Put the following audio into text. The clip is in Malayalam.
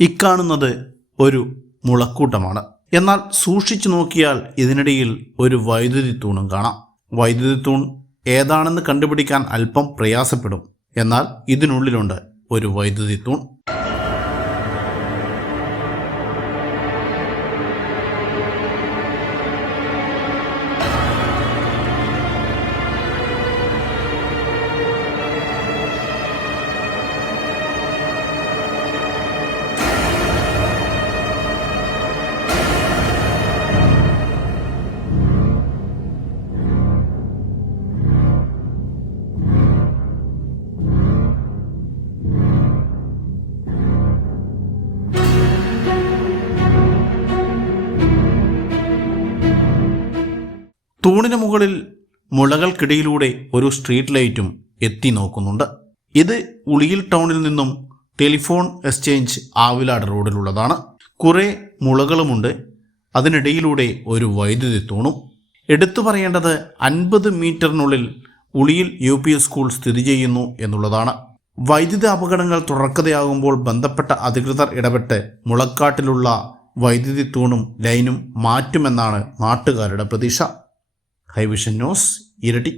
ഇക്കാണുന്നത് ഒരു മുളക്കൂട്ടമാണ്. എന്നാൽ സൂക്ഷിച്ചു നോക്കിയാൽ ഇതിനിടയിൽ ഒരു വൈദ്യുതി തൂണും കാണാം. വൈദ്യുതി തൂൺ ഏതാണെന്ന് കണ്ടുപിടിക്കാൻ അല്പം പ്രയാസപ്പെടും. എന്നാൽ ഇതിനുള്ളിലുണ്ട് ഒരു വൈദ്യുതി തൂൺ. തൂണിന് മുകളിൽ മുളകൾക്കിടയിലൂടെ ഒരു സ്ട്രീറ്റ് ലൈറ്റും എത്തി നോക്കുന്നുണ്ട്. ഇത് ഉളിയിൽ ടൗണിൽ നിന്നും ടെലിഫോൺ എക്സ്ചേഞ്ച് ആവിലാട് റോഡിലുള്ളതാണ്. കുറേ മുളകളുമുണ്ട്. അതിനിടയിലൂടെ ഒരു വൈദ്യുതി തൂണും. എടുത്തു പറയേണ്ടത് അൻപത് മീറ്ററിനുള്ളിൽ Uliyil U P S school സ്ഥിതി ചെയ്യുന്നു എന്നുള്ളതാണ്. വൈദ്യുതി അപകടങ്ങൾ തുടർക്കഥയാകുമ്പോൾ ബന്ധപ്പെട്ട അധികൃതർ ഇടപെട്ട് മുളക്കാട്ടിലുള്ള വൈദ്യുതി തൂണും ലൈനും മാറ്റുമെന്നാണ് നാട്ടുകാരുടെ പ്രതീക്ഷ. ഹൈവിഷൻ ന്യൂസ് ഇരട്ടി